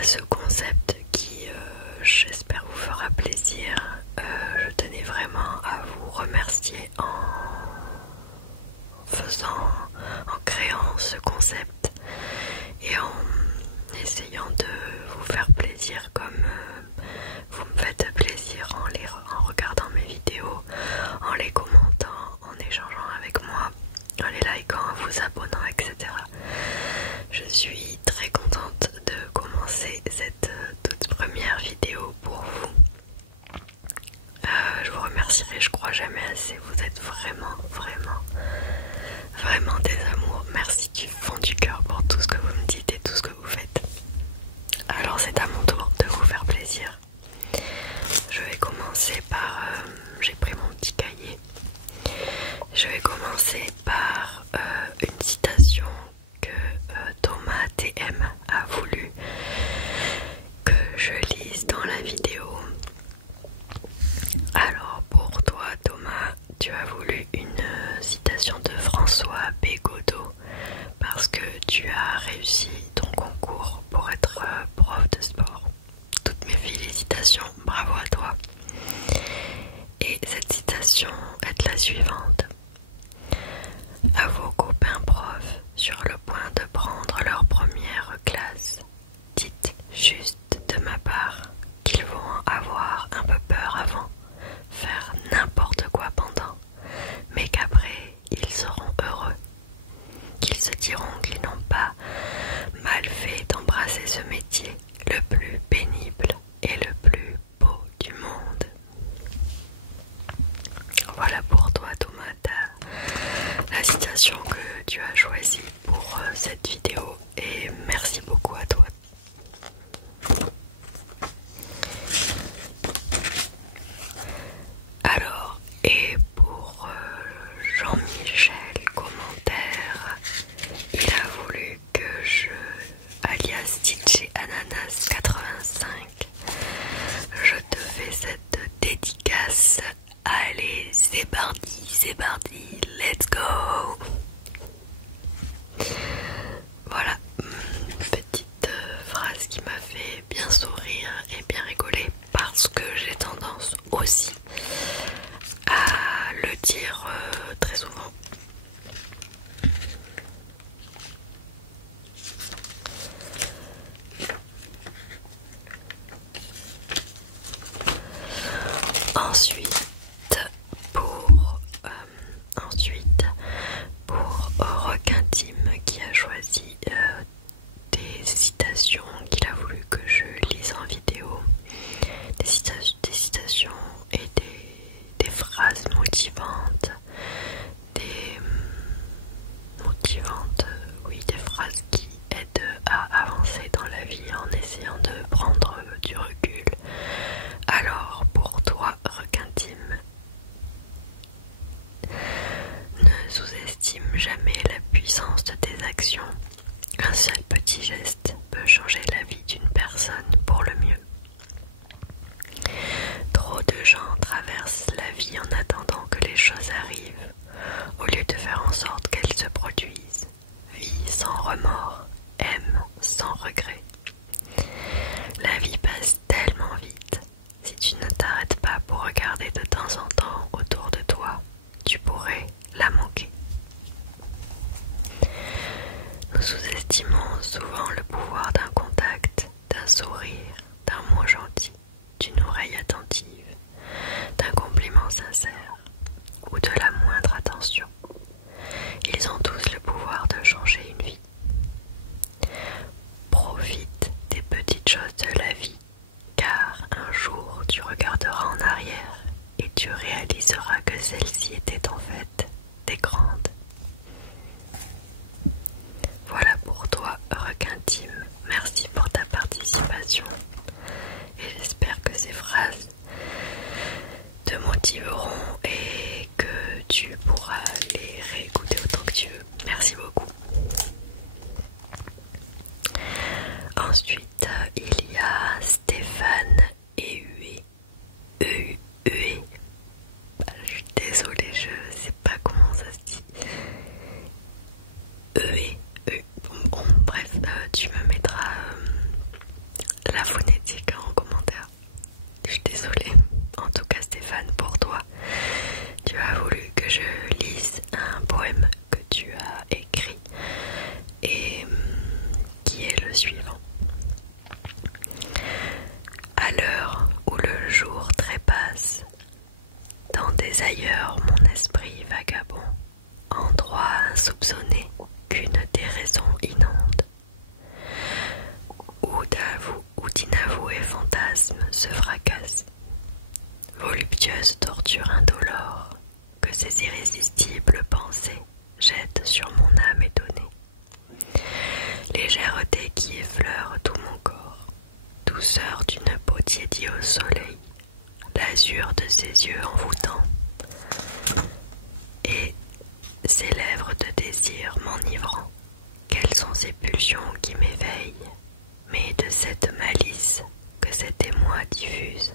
à ce concept qui, j'espère, vous fera plaisir. Je tenais vraiment à vous remercier en créant ce concept et en essayant de vous faire plaisir comme vous me faites plaisir en regardant mes vidéos, en les commentant, en échangeant avec moi, en les likant, en vous abonnant, etc. Je suis très contente de commencer cette toute première vidéo pour vous. Je vous remercierai, je crois jamais assez. Vous êtes vraiment des amours. Merci du fond du cœur pour tout ce que vous me dites et tout ce que vous faites. Alors c'est à mon tour de vous faire plaisir. Je vais commencer par... j'ai pris mon petit cahier. Je vais commencer par une citation que Thomas TM a voulu que je lise dans la vidéo. Alors pour toi Thomas, tu as voulu une citation de François Bégodeau parce que tu as réussi ton concours pour être prof de sport. Toutes mes félicitations, bravo à toi. Et cette citation est la suivante. À vos copains profs sur le point de prendre leur première classe, dites juste de ma part qu'ils vont avoir un peu peur avant, faire n'importe quoi pendant, mais qu'après ils seront heureux, qu'ils se diront qu'ils n'ont pas mal fait d'embrasser ce métier le plus pénible et le plus beau du monde. Voilà pour toi Thomas, la citation que tu as choisie pour cette vidéo et merci beaucoup à toi. Alors, et pour Jean-Michel commentaire, il a voulu que alias DJ Ananas 85, je te fais cette dédicace. Allez, c'est parti, let's go. Voilà, petite phrase qui m'a fait bien sourire et bien rigoler parce que j'ai tendance aussi à le dire très souvent. Pour Requin Team qui a choisi des citations qu'il a voulu que je lise en vidéo, des citations et des phrases motivantes, oui, des phrases qui aident à avancer dans la vie en essayant de prendre du recul. Alors pour toi Requin Team, ne sous-estime jamais la puissance de tes actions. Un seul petit geste peut changer la vie d'une personne pour le mieux. Trop de gens traversent la vie en attendant que les choses arrivent, au lieu de faire en sorte qu'elles se produisent. Vis sans remords, aime sans regret. La vie passe tellement vite. Si tu ne t'arrêtes pas pour regarder de temps en temps autour de toi, tu pourrais la manquer. Nous sous-estimons souvent le pouvoir d'un contact, d'un sourire, d'un mot gentil, d'une oreille attentive, d'un compliment sincère ou de la moindre attention. Ils ont tous le pouvoir de changer une vie. Profite des petites choses de la vie, car un jour tu regarderas en arrière et tu réaliseras que celles-ci étaient en fait des grandes. Voilà pour toi Requin Team, merci pour ta participation. ailleurs mon esprit vagabond, endroit insoupçonné qu'une déraison inonde, où d'inavoués fantasmes se fracassent, voluptueuse torture indolore que ces irrésistibles pensées jettent sur mon âme étonnée. Légèreté qui effleure tout mon corps, douceur d'une peau tiédie au soleil, l'azur de ses yeux envoûtants, et ses lèvres de désir m'enivrant. Quelles sont ces pulsions qui m'éveillent, mais de cette malice que cet émoi diffuse,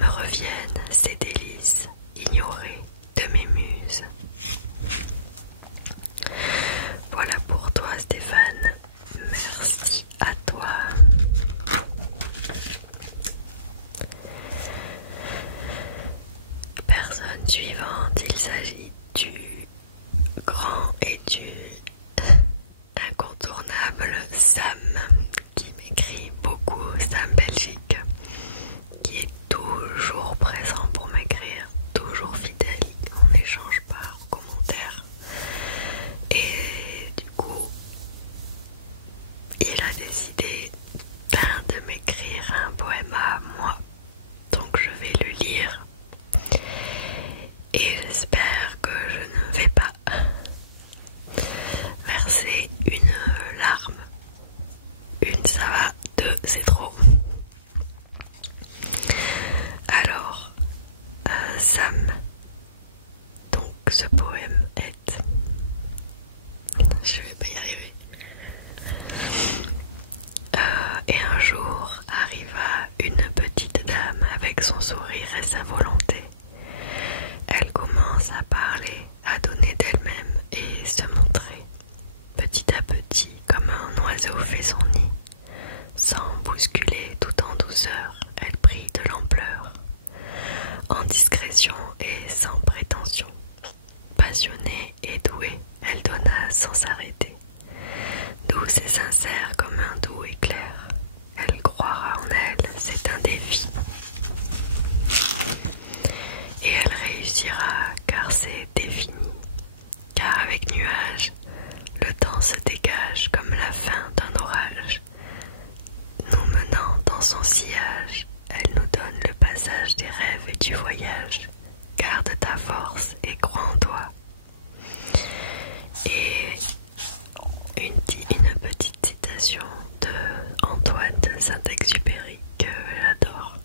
me reviennent ces délices ignorées de mes muses. Voilà pour toi Stéphane, merci à toi. Personne suivante, il s'agit du grand et du incontournable Sam qui m'écrit beaucoup, Sam Belgique, qui est toujours présent pour m'écrire, toujours fidèle, on échange par commentaire. Et du coup, il a décidé de m'écrire un poème à moi, donc je vais le lire. Et j'espère que je ne vais pas verser une larme. Une ça va, deux c'est trop. Alors, Sam, donc ce poème est... Je vais pas y arriver. Et un jour arriva une petite dame avec son sourire et sa volonté. Elle commence à parler, à donner d'elle-même et se montrer. Petit à petit, comme un oiseau fait son nid, sans bousculer tout en douceur, elle prit de l'ampleur. En discrétion et sans prétention, passionnée et douée, elle donna sans s'arrêter. Douce et sincère comme un doux éclair, elle croira en elle, c'est un défi. Et elle réussira car c'est défini, car avec nuages, le temps se dégage comme la fin d'un orage. Nous menant dans son sillage, elle nous donne le passage des rêves et du voyage. Garde ta force et crois en toi. Et une petite citation de Antoine de Saint-Exupéry que j'adore.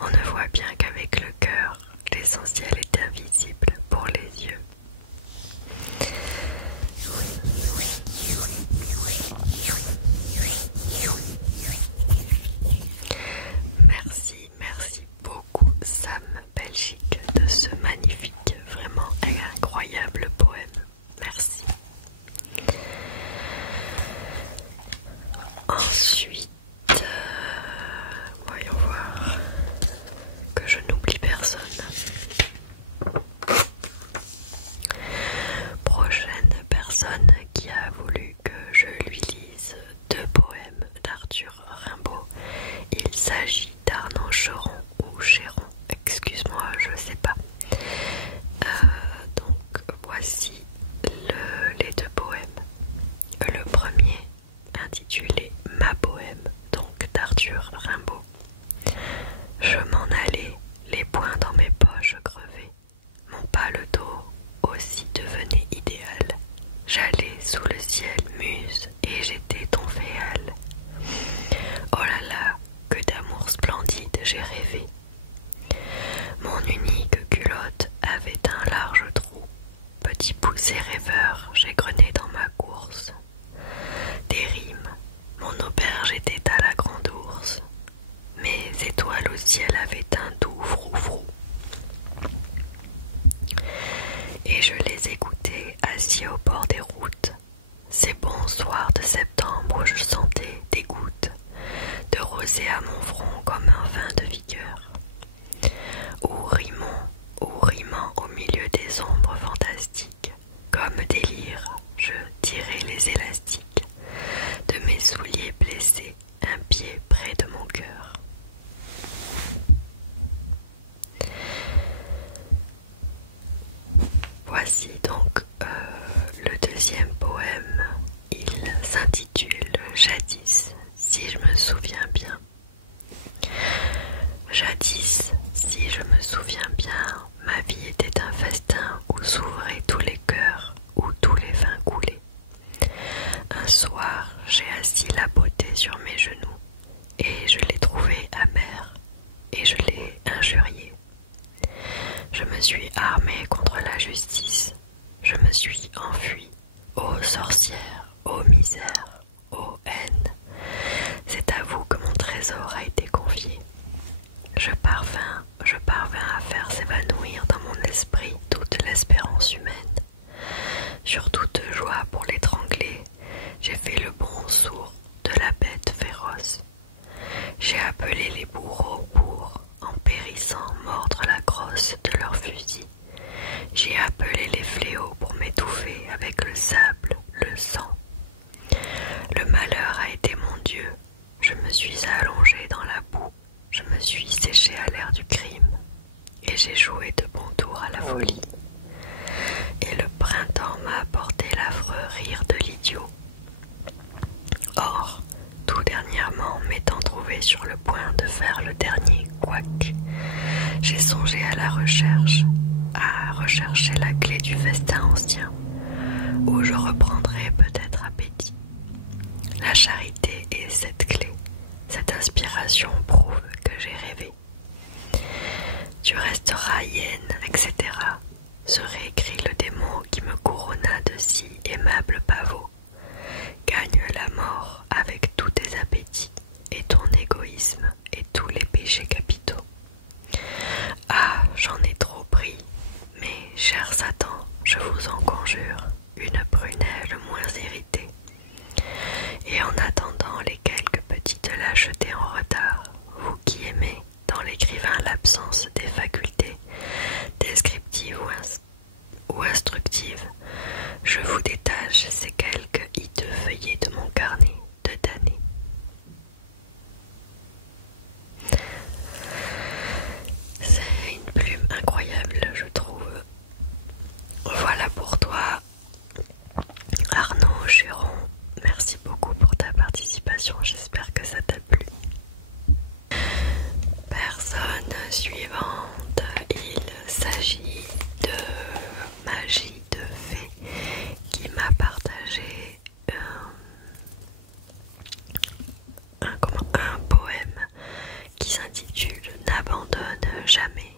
On ne voit bien qu'avec le cœur, l'essentiel est invisible pour les yeux. Merci beaucoup Sam Belgique de ce magnifique, vraiment incroyable poème. Merci. Ensuite, voyons voir que je n'oublie personne. Prochaine personne qui a voulu que je lui lise deux poèmes d'Arthur Rimbaud. Il s'agit d'Arnaud Cheron ou Chéron, excuse-moi, je sais pas. Donc voici les deux poèmes. Le premier intitulé Ma poème, donc d'Arthur Rimbaud. Je m'en allais, les poings dans mes poches crevées. Mon paletot aussi devenait idéal. J'allais sous le ciel muse et j'étais ton féal. Oh là là, que d'amour splendide j'ai rêvé. Mon unique culotte avait un large trou. Petit poussé rêveur, j'ai grené dans ma course. Des rimes, mon auberge était à la grande ours. Mes étoiles au ciel avaient un doux froufrou. Et je les écoutais assis au bord des routes. Ces bons soirs de septembre où je sentais des gouttes de rosée à mon front comme un vin de vigueur. Ou rimant au milieu des ombres fantastiques, comme des lyres, je injurié. Je me suis armée contre la justice. Je me suis enfuie. Ô sorcières, ô misère, ô haine, c'est à vous que mon trésor a été confié. Je parvins à faire s'évanouir dans mon esprit toute l'espérance humaine. Sur toute joie pour l'étrangler, j'ai fait le bond sourd de la bête féroce. J'ai appelé les bourreaux pour, en périssant, mordre la crosse de leurs fusils. J'ai appelé les fléaux pour m'étouffer avec le sable, le sang. Le malheur a été mon Dieu. Je me suis allongée dans la boue. Je me suis séchée à l'air du crime. Et j'ai joué de bon tour à la folie. Et le printemps m'a apporté l'affreux rire de l'idiot. Or, tout dernièrement, m'étant trouvé sur le point de faire le dernier couac, j'ai songé à rechercher la clé du festin ancien, où je reprendrai peut-être appétit. La charité est cette clé, cette inspiration prouve que j'ai rêvé. Tu resteras hyène, etc. Se réécrit le démon qui me couronna de si aimables pavots. Gagne la mort avec tous tes appétits et ton égoïsme et tous les péchés capitaux. Ah, j'en ai trop pris, mais, cher Satan, je vous en conjure, une prunelle moins irritée. Et en attendant les quelques petites lâchetés en retard, vous qui aimez dans l'écrivain l'absence des facultés descriptives ou instructives, je vous détache ces quelques hideux feuillets de mon carnet de damnés. C'est une plume incroyable, je trouve. Voilà pour toi, Arnaud Chéron. Merci beaucoup pour ta participation, j'espère que ça t'a plu. Personne suivante, il s'agit de Magie de Fée qui m'a partagé un poème qui s'intitule N'abandonne jamais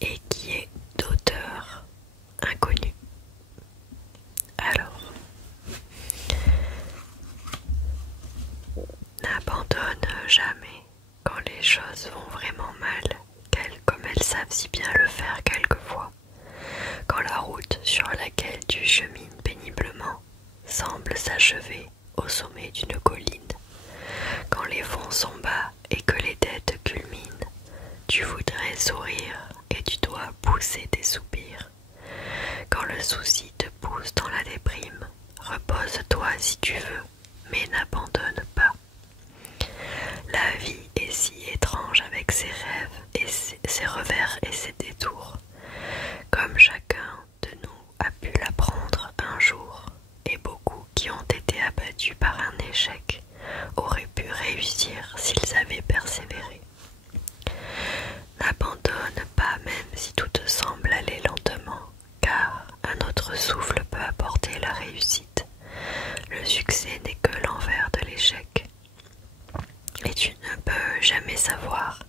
et qui est d'auteur inconnu. Alors, n'abandonne jamais quand les choses vont vraiment mal, comme elles savent si bien le faire quelquefois. Quand la route sur laquelle tu chemines péniblement semble s'achever au sommet d'une colline, quand les fonds sont bas et que les dettes culminent, tu voudrais sourire et tu dois pousser des soupirs. Quand le souci te pousse dans la déprime, repose-toi si tu veux, mais n'abandonne pas. La vie est si étrange avec ses rêves et ses revers et ses détours, comme chacun de nous a pu l'apprendre un jour, et beaucoup qui ont été abattus par un échec auraient pu réussir s'ils avaient persévéré. N'abandonne pas même si tout te semble aller lentement, car un autre souffle peut apporter la réussite. Le succès n'est que l'envers de l'échec. Et tu ne peux jamais savoir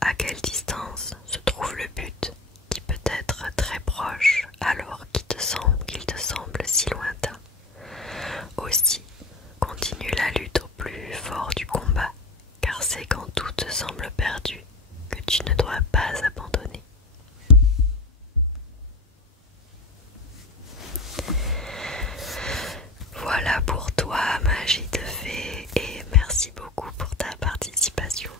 à quelle distance se trouve le but, qui peut être très proche alors qu'il te semble si lointain. Aussi, continue la lutte au plus fort du combat, car c'est quand tout te semble perdu que tu ne dois pas abandonner. Voilà pour toi, Magie de Fée, et merci beaucoup pour ta participation.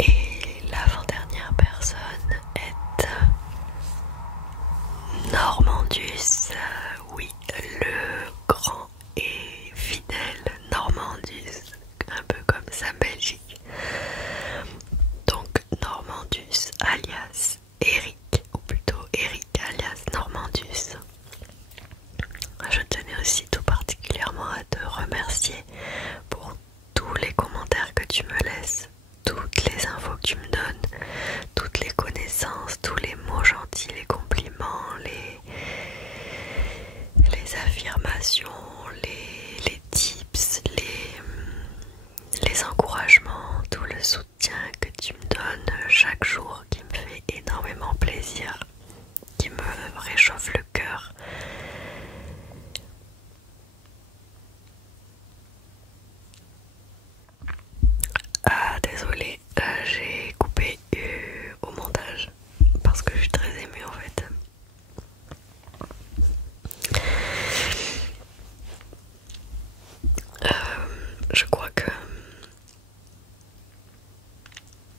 Et l'avant-dernière personne est Normandus, oui, le grand et fidèle Normandus, un peu comme sa Belgique. Donc Normandus alias Eric, ou plutôt Eric alias Normandus. Je tenais aussi tout particulièrement à te remercier pour tous les commentaires que tu me laisses, toutes les infos que tu me donnes, toutes les connaissances, tous les mots gentils, les compliments, les affirmations, les tips, les encouragements, tout le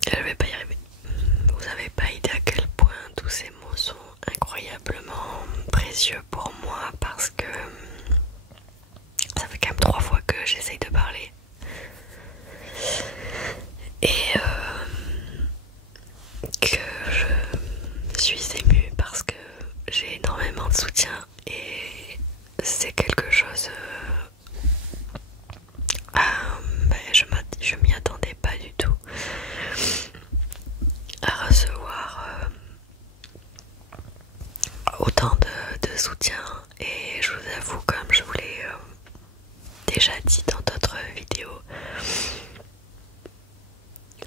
Je vais pas y arriver. Vous n'avez pas idée à quel point tous ces mots sont incroyablement précieux pour moi parce que ça fait quand même 3 fois que j'essaye de parler. Et que je suis émue parce que j'ai énormément de soutien et c'est quelque chose je m'y attendais pas du tout à recevoir autant de soutien. Et je vous avoue, comme je vous l'ai déjà dit dans d'autres vidéos,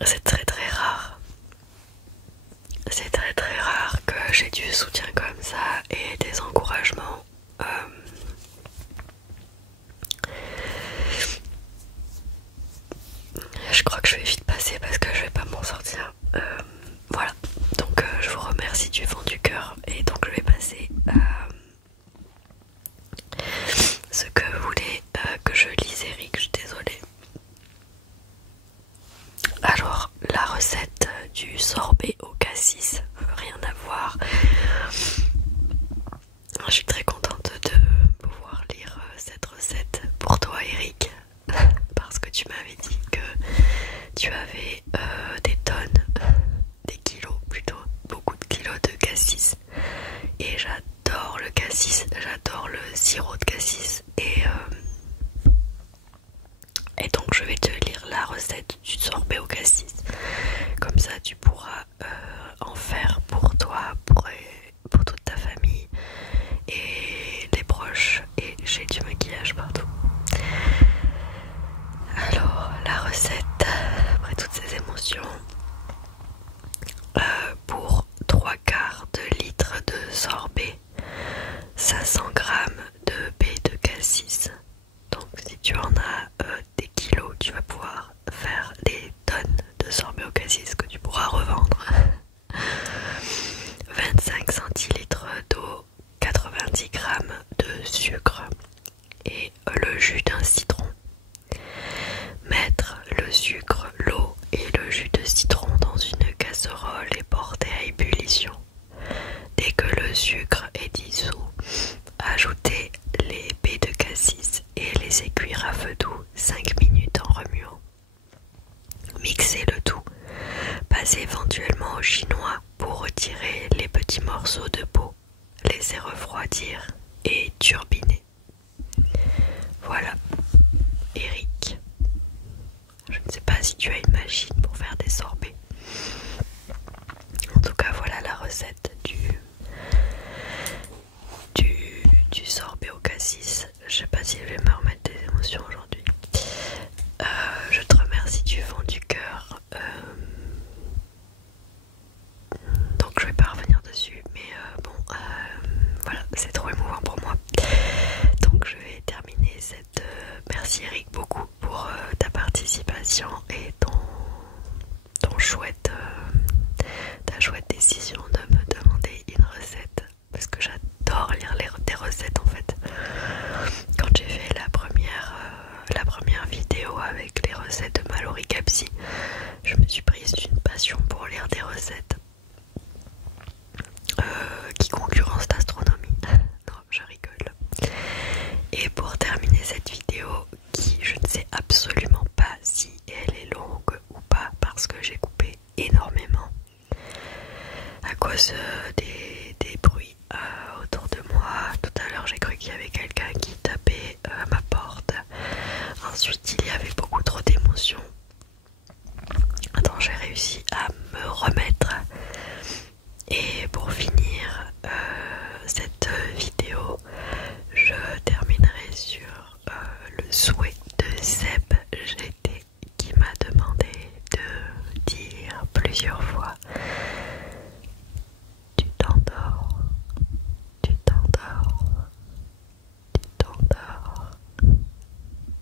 c'est très très rare. C'est très très rare que j'ai du soutien comme ça et des encouragements. Je crois que je vais vite passer parce que je vais pas m'en sortir. Voilà, donc je vous remercie du fond du cœur et donc je vais passer à ce que vous voulez que je lise. Eric, je suis désolée. Alors, la recette du sorbet au cassis, rien à voir. Je suis très contente de pouvoir lire cette recette pour toi, Eric, parce que tu m'avais dit que tu avais des tonnes, des kilos plutôt, beaucoup de kilos de cassis. Et j'adore le cassis, j'adore le sirop de cassis. Et donc je vais te lire la recette du sorbet au cassis. Comme ça tu pourras en faire pour toi, pour toute ta famille et les proches. Et j'ai du maquillage partout. Alors la recette, après toutes ces émotions, pour 3/4 de litre de sorbet, 500 g de baie de cassis. Donc si tu en as des kilos, tu vas pouvoir faire des tonnes de sorbet au cassis que tu pourras revendre. 25 centilitres d'eau, 90 g de sucre et le jus d'un citron. Mettre le sucre, l'eau et le jus de citron dans une casserole et porter à ébullition. Dès que le sucre est dissous, ajoutez les baies de cassis et laissez cuire à feu doux 5 minutes en remuant. Mixez le tout. Passez éventuellement au chinois pour retirer les petits morceaux de peau. Laissez refroidir et turbiner. Voilà, Eric. Je ne sais pas si tu as une machine pour faire des sorbets. En tout cas, voilà la recette du sorbet au cassis. Je sais pas si je vais me remettre des émotions aujourd'hui. Je te remercie du fond du cœur. Donc je vais pas revenir dessus, mais voilà, c'est trop émouvant pour moi. Donc je vais terminer cette... merci Eric beaucoup pour ta participation et ta chouette décision de me demander une recette, parce que j'adore lire des recettes en fait. Quand j'ai fait la première vidéo avec les recettes de Mallory Capsi, je me suis prise d'une passion pour lire des recettes qui concurrencent l'astronomie. Non, je rigole. Et pour terminer cette vidéo, qui je ne sais absolument pas si elle est longue ou pas, parce que j'ai coupé énormément à cause des bruits autour de moi. Tout à l'heure j'ai cru qu'il y avait quelqu'un qui tapait à ma porte. Ensuite il y avait beaucoup trop d'émotions. Attends, j'ai réussi à me remettre. Et pour finir cette vidéo, je terminerai sur le souhait de Seb GT qui m'a demandé de dire plusieurs fois: tu t'endors, tu t'endors, tu t'endors,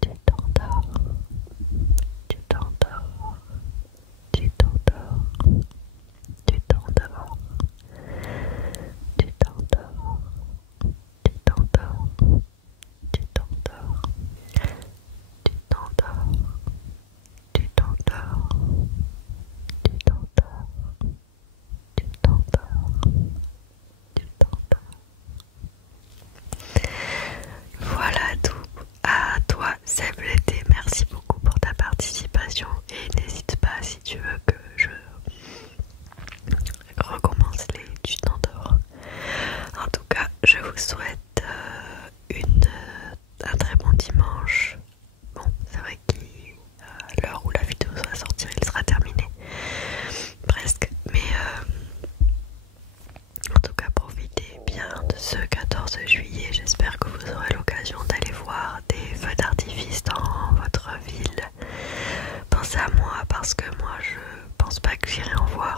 tu t'endors, tu t'endors, tu t'endors, parce que moi je pense pas que j'irai en voir.